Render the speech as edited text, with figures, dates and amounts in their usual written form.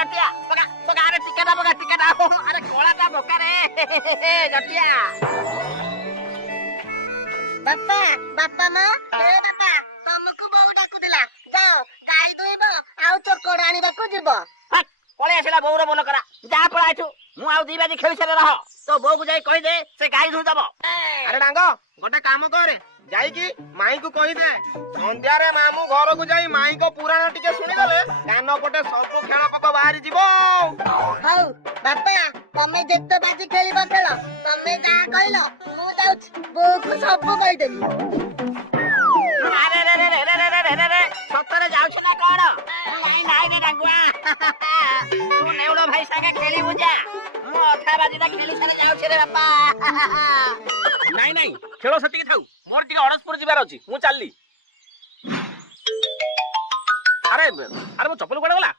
जटिया बगा बगा अरे टिकेट अरे कोलाटा बोका रे जटिया बापा बापा मां ए बापा तुमको बहु डाकु दिला जाओ गाई दुइबो आउ चोकड़ आनिबा को जीवो पळे आसिला बौर मन करा जा पळाइछु मु आउ दी बाजी खेली सारे रह तो बो को जाई कहि दे से गाई धुई दबो अरे डांग गोटे काम करे जाई की माई को कहि दे संध्या रे मामू घर को जाई माई को पुराण टिके सुनि गले कान पटे सब खेल पक बाहरी जीवो हौ बापा तमे जेते बाजी खेलिबो खेल तमे जा कहिलो मु जाउ बो को सब कहि देबी अरे रे रे रे रे रे रे सतरे जाउछ ना कोन नाई नाई रे डांगुआ तू नेउलो भाई संगे खेली बुझा मु अथा बाजी दा खेली सारे जाउछ रे बापा नाई नाई खेल सती थाउ मोर टिके अड़सपुर जिबार अछि मु चलली अरे अरे मो चप्पल कोडे गला